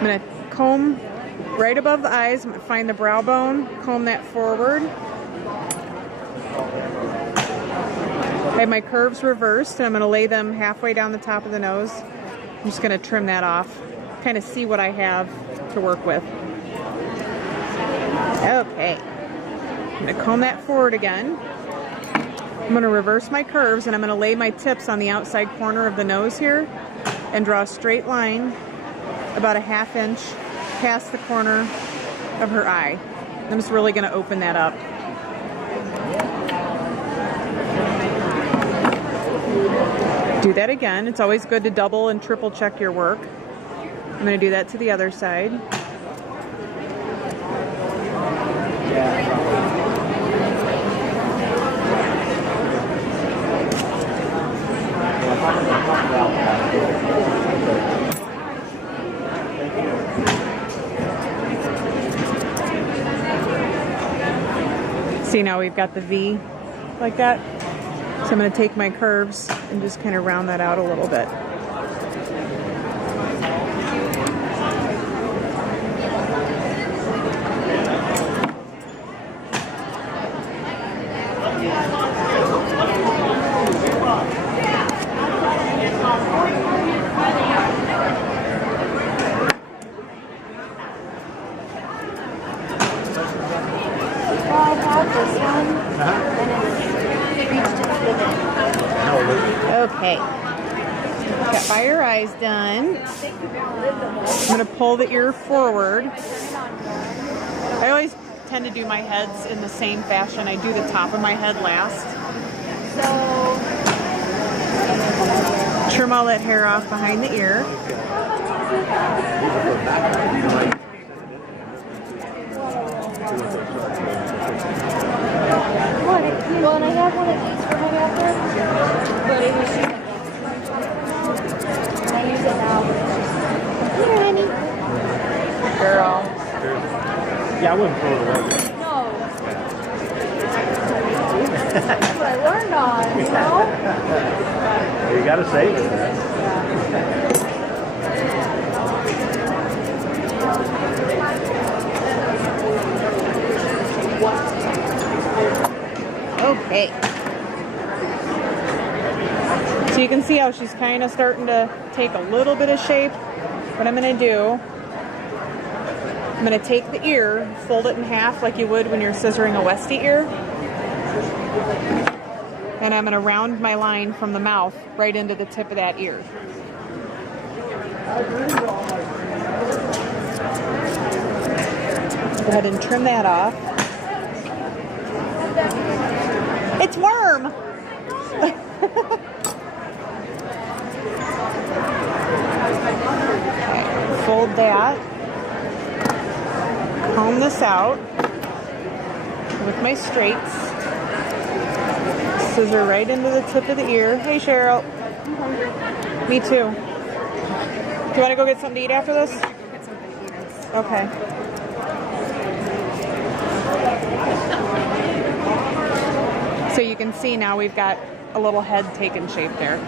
I'm going to comb right above the eyes. I'm going to find the brow bone, comb that forward. I have my curves reversed, and I'm going to lay them halfway down the top of the nose. I'm just going to trim that off, kind of see what I have to work with. Okay. I'm going to comb that forward again. I'm going to reverse my curves, and I'm going to lay my tips on the outside corner of the nose here and draw a straight line about a ½ inch past the corner of her eye. I'm just really going to open that up. Do that again. It's always good to double and triple check your work. I'm going to do that to the other side. See, now we've got the V like that. So I'm going to take my curves and just kind of round that out a little bit. Okay, got fire eyes done. I'm going to pull the ear forward. I always tend to do my heads in the same fashion. I do the top of my head last. Trim all that hair off behind the ear. Well, and I have one of these for my bathroom, but it was just I use it now, but it's just here, honey. Girl. Yeah, I wouldn't throw it away. No. That's what I learned on, you know? You gotta save it. Okay. So you can see how she's kind of starting to take a little bit of shape. What I'm going to do, I'm going to take the ear, fold it in half like you would when you're scissoring a Westie ear. And I'm going to round my line from the mouth right into the tip of that ear. Go ahead and trim that off. It's worm! Okay, fold that. Comb this out with my straights. Scissor right into the tip of the ear. Hey, Cheryl. I'm hungry. Me too. Do you want to go get something to eat after this? Okay. So you can see now we've got a little head taken shape there.